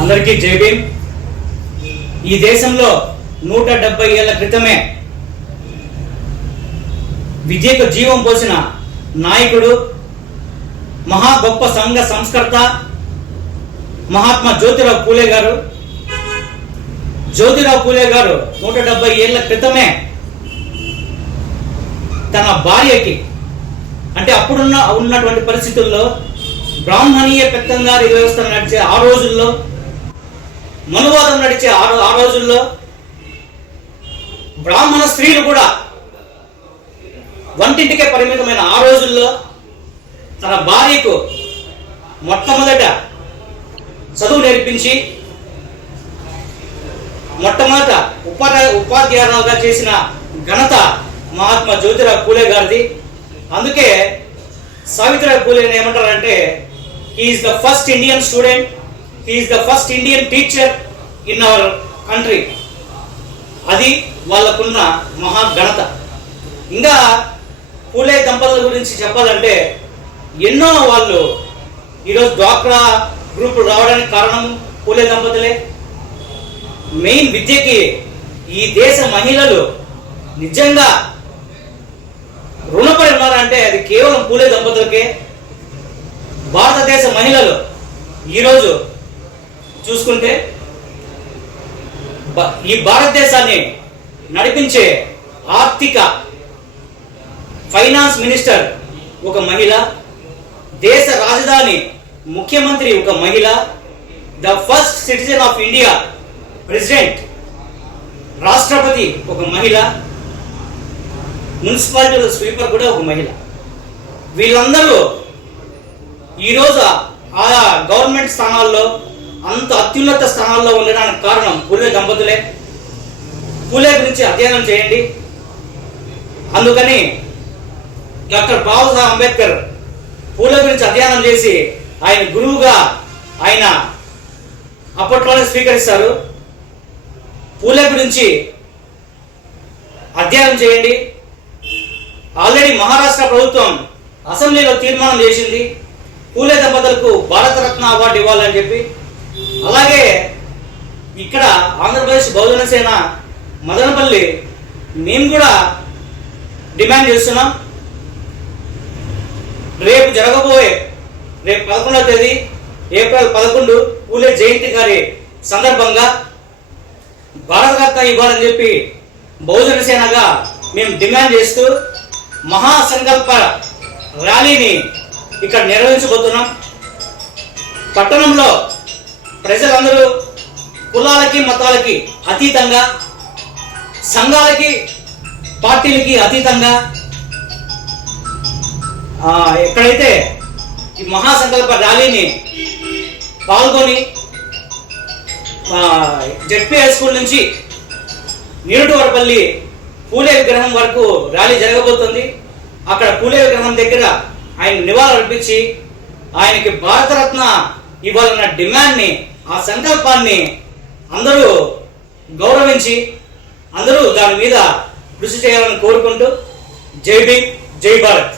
అందరికీ జై భీమ్. ఈ దేశంలో నూట డెబ్బై ఏళ్ళ క్రితమే విద్యకు జీవం పోసిన నాయకుడు మహా గొప్ప సంఘ సంస్కర్త మహాత్మా జ్యోతిరావు పూలే గారు. జ్యోతిరావు పూలే గారు నూట డెబ్బై ఏళ్ళ క్రితమే తన భార్యకి అంటే అప్పుడున్న ఉన్నటువంటి పరిస్థితుల్లో బ్రాహ్మణీయ పెత్తంగారి వ్యవస్థ నడిచే ఆ రోజుల్లో మనువాదం నడిచే ఆ ఆ రోజుల్లో బ్రాహ్మణ స్త్రీలు కూడా వంటింటికే పరిమితమైన ఆ రోజుల్లో తన భార్యకు మొట్టమొదట చదువు నేర్పించి మొట్టమొదట ఉపాధ్యాయ ఉపాధ్యాయులుగా చేసిన ఘనత మహాత్మా జ్యోతిరావు పూలే గారిది. అందుకే సావిత్రిరావు పూలే ఏమంటారంటే he's the first Indian student he's the first Indian teacher in our country అది వాళ్ళకున్న మహా ఘనత ఇంకా పూలే దంపతుల గురించి చెప్పాలంటే ఎన్నో వాళ్ళు ఈరోజు డ్వాక్రా గ్రూప్ రావడానికి కారణం పూలే దంపతులే. మెయిన్ విద్యకి ఈ దేశ మహిళలు నిజంగా రుణపడి ఉన్నారంటే అది కేవలం పూలే దంపతులకే. భారతదేశ మహిళలు ఈరోజు చూసుకుంటే ఈ భారతదేశాన్ని నడిపించే ఆర్థిక ఫైనాన్స్ మినిస్టర్ ఒక మహిళ దేశ రాజధాని ముఖ్యమంత్రి ఒక మహిళ the first citizen of India president రాష్ట్రపతి ఒక మహిళ మున్సిపాలిటీ స్వీపర్ కూడా ఒక మహిళ. వీళ్ళందరూ ఈరోజు ఆయా గవర్నమెంట్ స్థానాల్లో అంత అత్యున్నత స్థానాల్లో ఉండడానికి కారణం పూలే దంపతులే. పూలే గురించి అధ్యయనం చేయండి. అందుకని డాక్టర్ బాబాసాహెబ్ అంబేద్కర్ పూలే గురించి అధ్యయనం చేసి ఆయన గురువుగా ఆయన అప్పట్లోనే స్వీకరిస్తారు. పూలే గురించి అధ్యయనం చేయండి. ఆల్రెడీ మహారాష్ట్ర ప్రభుత్వం అసెంబ్లీలో తీర్మానం చేసింది. పూలే దంపతులకు భారతరత్న అవార్డు ఇవ్వాలని చెప్పి అలాగే ఇక్కడ ఆంధ్రప్రదేశ్ బహుజన సేన మదనపల్లి మేము కూడా డిమాండ్ చేస్తున్నాం. రేపు జరగబోయే రేపు పదకొండవ తేదీ ఏప్రిల్ పదకొండు పూలే జయంతి గారి సందర్భంగా భారతరత్న ఇవ్వాలని చెప్పి బహుజన సేనగా మేము డిమాండ్ చేస్తూ మహాసంకల్ప ర్యాలీని ఇక్కడ నిర్వహించబోతున్నాం. పట్టణంలో ప్రజలందరూ కులాలకి మతాలకి అతీతంగా సంఘాలకి పార్టీలకి అతీతంగా ఎక్కడైతే ఈ మహాసంకల్ప ర్యాలీని పాల్గొని జడ్పీ హై స్కూల్ నుంచి నిరుడువరపల్లి పూలే విగ్రహం వరకు ర్యాలీ జరగబోతుంది. అక్కడ పూలే విగ్రహం దగ్గర ఆయన నివాళులు అర్పించి ఆయనకి భారతరత్న ఇవ్వాలన్న డిమాండ్ని ఆ సంకల్పాన్ని అందరూ గౌరవించి అందరూ దాని మీద కృషి చేయాలని కోరుకుంటూ జై భీమ్ జై భారత్.